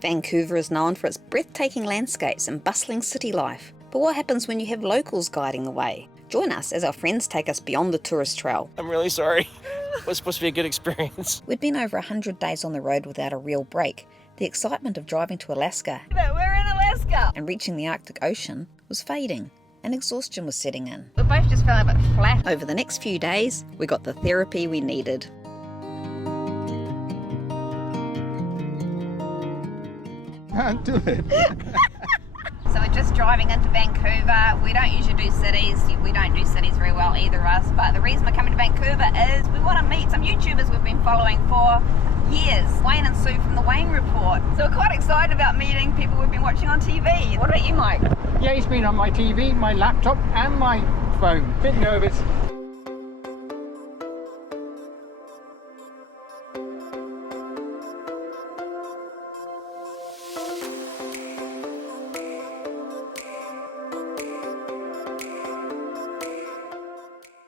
Vancouver is known for its breathtaking landscapes and bustling city life. But what happens when you have locals guiding the way? Join us as our friends take us beyond the tourist trail. I'm really sorry. It was supposed to be a good experience. We'd been over 100 days on the road without a real break. The excitement of driving to Alaska We're in Alaska! and reaching the Arctic Ocean was fading, and exhaustion was setting in. We both just felt a bit flat. Over the next few days, we got the therapy we needed. Can't do it. So we're just driving into Vancouver. We don't usually do cities. We don't do cities very well, either of us. But the reason we're coming to Vancouver is we want to meet some YouTubers we've been following for years. Wayne and Sue from the Wayne Report. So we're quite excited about meeting people we've been watching on TV. What about you, Mike? Yeah, he's been on my TV, my laptop and my phone. Bit nervous.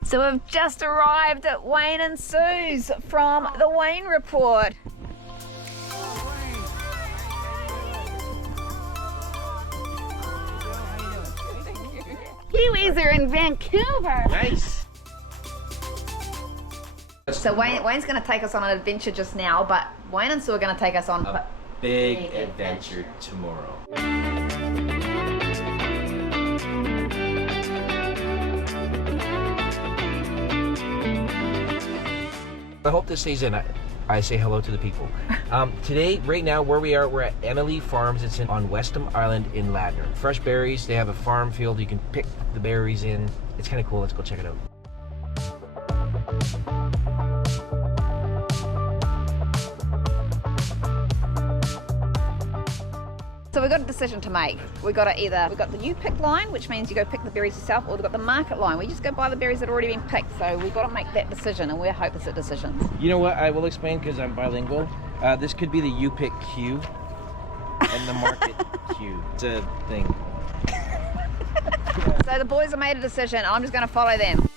So we've just arrived at Wayne and Sue's from the Wayne Report. Kiwis are in Vancouver. Nice. So Wayne's going to take us on an adventure just now, but Wayne and Sue are going to take us on A big adventure tomorrow. I hope this stays in. I say hello to the people. Today, right now, where we are, we're at Emily Farms. It's on Westham Island in Ladner. Fresh berries. They have a farm field. You can pick the berries in. It's kind of cool. Let's go check it out. So we've got a decision to make. We've got the you pick line, which means you go pick the berries yourself, or we've got the market line. We just go buy the berries that have already been picked. So we've got to make that decision, and we're hoping it's a decision. You know what? I will explain because I'm bilingual. This could be the you pick queue and the market queue. It's a thing. So the boys have made a decision. I'm just going to follow them.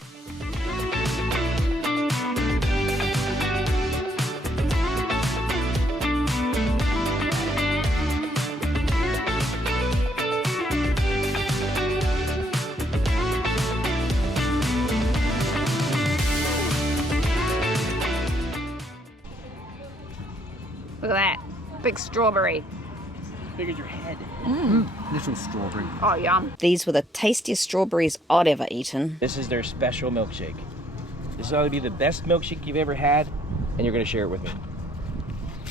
Look at that, big strawberry. Big as your head. Little strawberry. Oh, yum. These were the tastiest strawberries I'd ever eaten. This is their special milkshake. This is going to be the best milkshake you've ever had, and you're going to share it with me.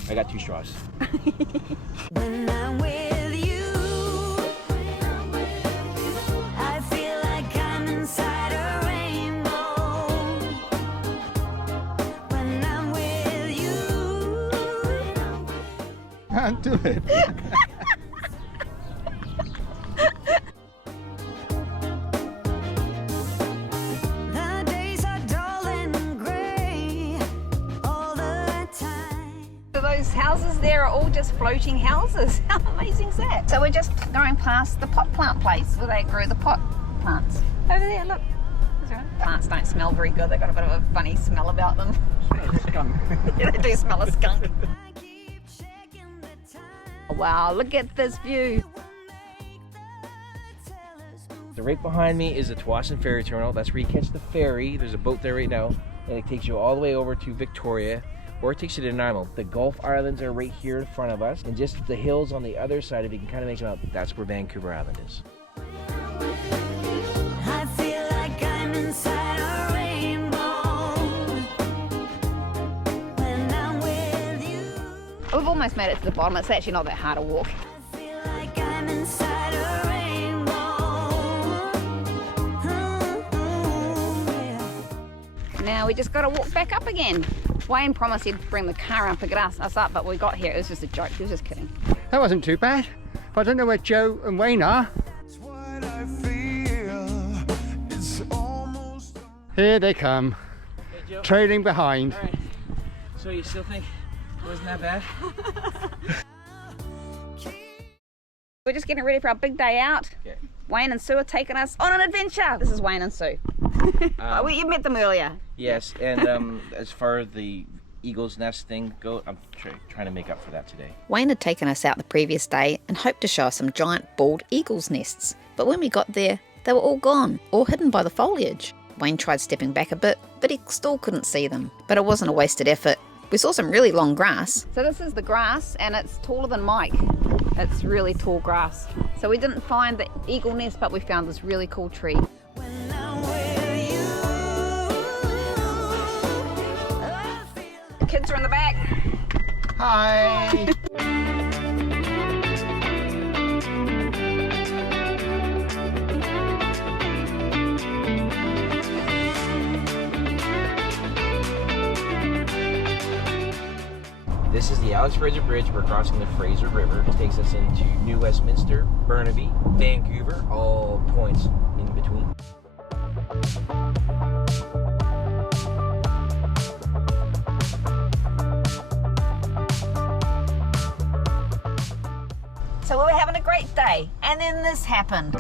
I got 2 straws. When I'm with you, I feel like I'm inside a rainbow. When I'm with you, Can't do it. the days are dull and grey all the time. So those houses there are all just floating houses. How amazing is that? So we're just going past the pot plant place where they grow the pot plants. Over there, look. Plants don't smell very good. They've got a bit of a funny smell about them. Yeah, they do smell of skunk. I keep checking the time. Wow, look at this view. So right behind me is the Tsawwassen Ferry Terminal. That's where you catch the ferry. There's a boat there right now, and it takes you all the way over to Victoria, or it takes you to Nanaimo. The Gulf Islands are right here in front of us, and just the hills on the other side, if you can kind of make it out, that's where Vancouver Island is. I feel like I'm inside a rainbow. When I'm with you, We've almost made it to the bottom. It's actually not that hard to walk. I feel like I'm inside a rainbow. Yeah. Now we just got to walk back up again. Wayne promised he'd bring the car and pick us up, but we got here. It was just a joke. He was just kidding. That wasn't too bad. But I don't know where Joe and Wayne are. Here they come, Hey, Joe. trailing behind. All right. So you still think it wasn't that bad? We're just getting ready for our big day out. Okay. Wayne and Sue are taking us on an adventure. This is Wayne and Sue. You met them earlier. Yes, and as far as the eagle's nest thing go. I'm trying to make up for that today. Wayne had taken us out the previous day and hoped to show us some giant bald eagle's nests, but when we got there, they were all gone, or hidden by the foliage. Wayne tried stepping back a bit, but he still couldn't see them. But it wasn't a wasted effort. We saw some really long grass. So this is the grass, and it's taller than Mike. It's really tall grass. So we didn't find the eagle nest, but we found this really cool tree. When I'm with you. The kids are in the back. Hi. This is the Alex Fraser Bridge. We're crossing the Fraser River. It takes us into New Westminster, Burnaby, Vancouver, all points in between. So we were having a great day, and then this happened.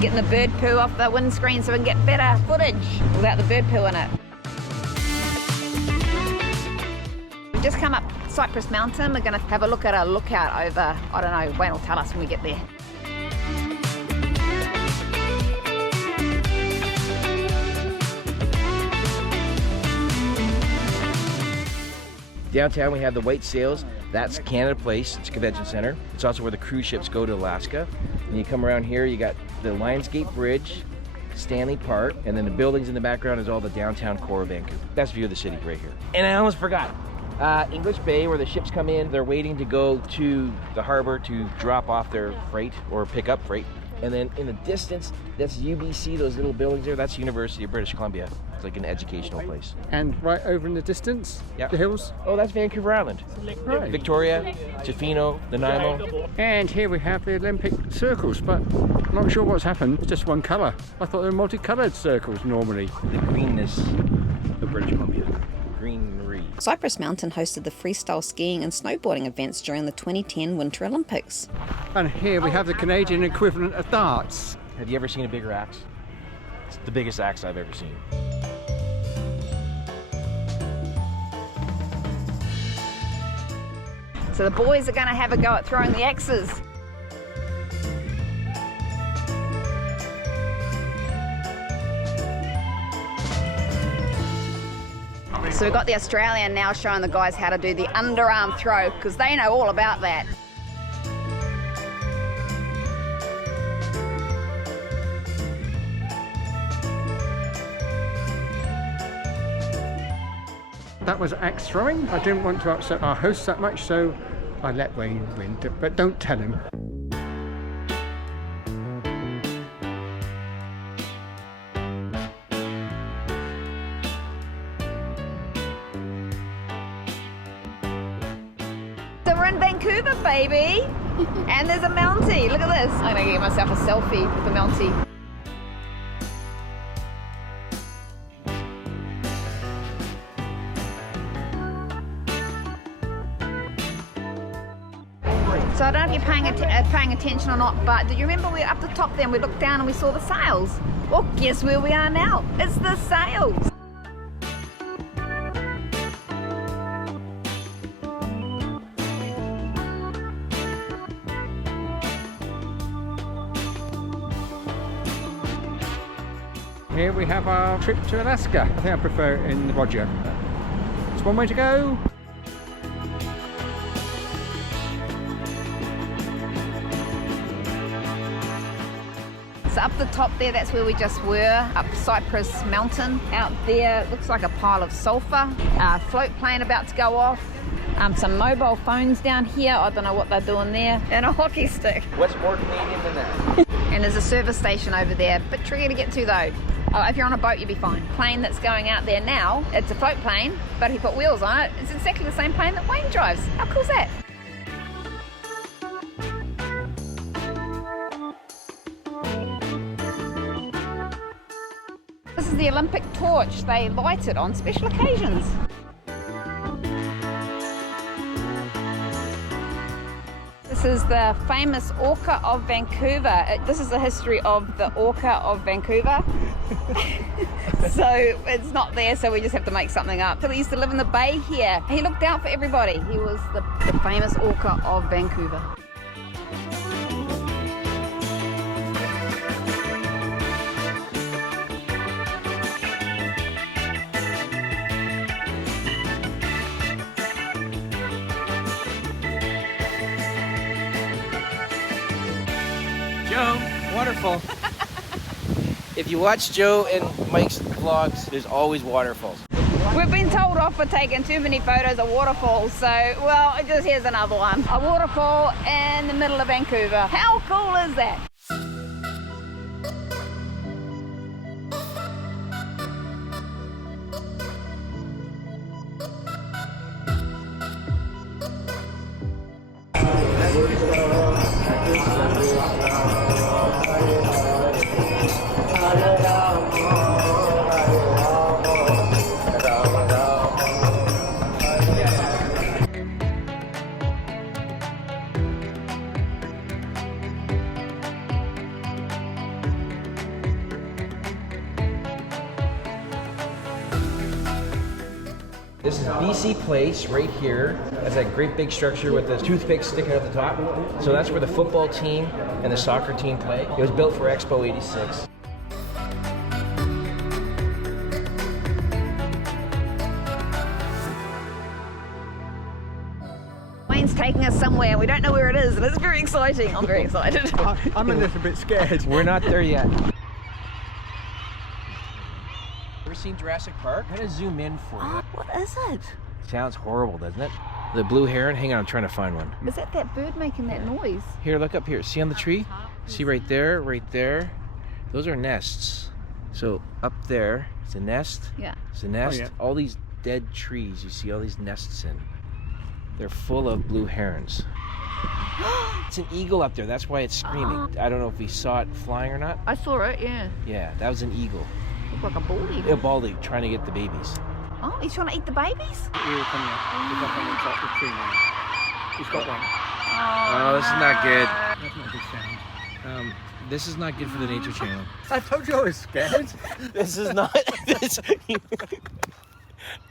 Getting the bird poo off the windscreen so we can get better footage without the bird poo in it. We've just come up Cypress Mountain. We're going to have a look at a lookout over, I don't know, Wayne will tell us when we get there. Downtown we have the White Sails. That's Canada Place. It's a convention center. It's also where the cruise ships go to Alaska. And you come around here, you got the Lionsgate Bridge, Stanley Park, and then the buildings in the background is all the downtown core of Vancouver. Best view of the city right here. And I almost forgot. English Bay, where the ships come in, they're waiting to go to the harbor to drop off their freight or pick up freight. And then in the distance, that's UBC, those little buildings there, that's University of British Columbia. It's like an educational place. And right over in the distance, Yep. the hills. Oh, that's Vancouver Island. Right. Victoria, Tofino, Nanaimo. And here we have the Olympic circles, but I'm not sure what's happened. It's just one colour. I thought they were multicoloured circles normally. The greenness of British Columbia. Greenery. Cypress Mountain hosted the freestyle skiing and snowboarding events during the 2010 Winter Olympics. And here we have the Canadian equivalent of darts. Have you ever seen a bigger axe? It's the biggest axe I've ever seen. So the boys are going to have a go at throwing the axes. So we've got the Australian now showing the guys how to do the underarm throw, because they know all about that. That was axe throwing. I didn't want to upset our host that much, so I let Wayne win, but don't tell him. So we're in Vancouver, baby, and there's a Mountie. Look at this. I'm gonna get myself a selfie with the Mountie. So I don't know if you're paying attention or not, but do you remember we were up the top there and we looked down and we saw the sails? Well, guess where we are now? It's the sails. Here we have our trip to Alaska. I think I prefer it in Roger. It's one way to go. So up the top there, that's where we just were, up Cypress Mountain. Out there, looks like a pile of sulphur. Float plane about to go off. Some mobile phones down here, I don't know what they're doing there. And a hockey stick. What's more Canadian than that? And there's a service station over there, bit tricky to get to though. Oh, if you're on a boat, you'll be fine. Plane that's going out there now, it's a float plane, but if you put wheels on it, it's exactly the same plane that Wayne drives. How cool is that? This is the Olympic torch. They light it on special occasions. This is the famous Orca of Vancouver. This is the history of the Orca of Vancouver. So it's not there, so we just have to make something up. So he used to live in the bay here. He looked out for everybody. He was the famous Orca of Vancouver. Joe, waterfall. If you watch Joe and Mike's vlogs, there's always waterfalls. We've been told off for taking too many photos of waterfalls, so, well, just here's another one. A waterfall in the middle of Vancouver. How cool is that? This is BC Place right here. That's that great big structure with the toothpicks sticking out the top. So that's where the football team and the soccer team play. It was built for Expo 86. Wayne's taking us somewhere. We don't know where it is, and it's very exciting. I'm very excited. I'm a little bit scared. We're not there yet. Ever seen Jurassic Park? I'm gonna zoom in for you. What is it? Sounds horrible, doesn't it? The blue heron. Hang on, I'm trying to find one. Is that bird making that noise? Here, look up here. See on the tree? See right there, right there? Those are nests. So up there, it's a nest. Yeah. It's a nest. Oh, yeah. All these dead trees, you see all these nests in. They're full of blue herons. It's an eagle up there. That's why it's screaming. I don't know if we saw it flying or not. I saw it, yeah. Yeah, that was an eagle. Looked like a bald eagle. A bald eagle trying to get the babies. Oh, he's trying to eat the babies? We're coming up. We've got one on top of the tree now. He's got one. Oh, this is not good. That's not a good sound. This is not good for the Nature Channel. I told you I was scared. This is not.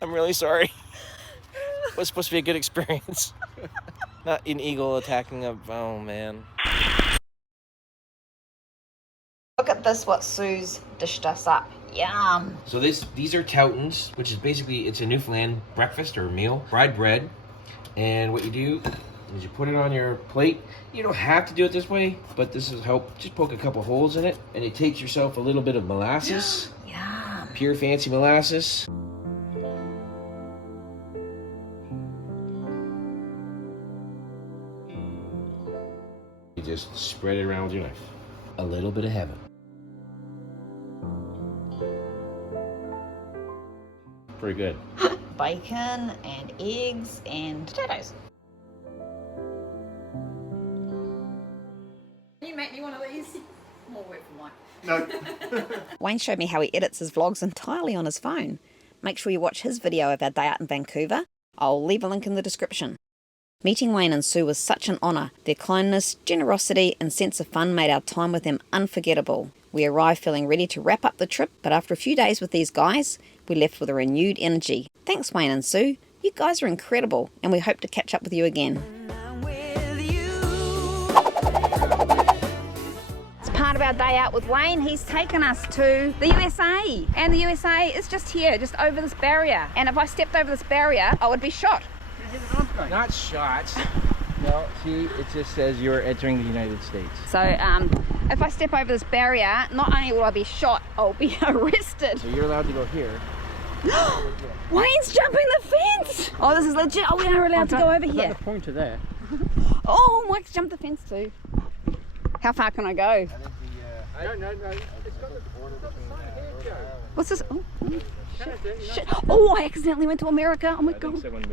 I'm really sorry. It was supposed to be a good experience. Not an eagle attacking a. Oh man. Look at this, what Sue's dished us up. Yum. So these are Toutons, which is basically, it's a Newfoundland breakfast or meal, fried bread. And what you do is you put it on your plate. You don't have to do it this way, but this is help. Just poke a couple holes in it, and you take yourself a little bit of molasses. Yum. Pure fancy molasses. You just spread it around with your knife. A little bit of heaven. Pretty good. Bacon and eggs and potatoes. Can you make me one of these? More work for Mike. No. Wayne showed me how he edits his vlogs entirely on his phone. Make sure you watch his video of our day out in Vancouver. I'll leave a link in the description. Meeting Wayne and Sue was such an honour. Their kindness, generosity and sense of fun made our time with them unforgettable. We arrived feeling ready to wrap up the trip, but after a few days with these guys, we left with a renewed energy. Thanks Wayne and Sue. You guys are incredible, and we hope to catch up with you again. I'm with you. It's part of our day out with Wayne. He's taken us to the USA. And the USA is just here, just over this barrier. And if I stepped over this barrier, I would be shot. Not shots. No, see, it just says you're entering the United States. So if I step over this barrier, not only will I be shot, I'll be arrested. So you're allowed to go here. Wayne's jumping the fence! Oh, this is legit. Oh, we are allowed to go over here. The pointer there. Oh, Mike's jumped the fence too. How far can I go? I think the, No. It's got the sign here, Joe. What's this? Oh, shit. Oh, I accidentally went to America. Oh my god. someone moved.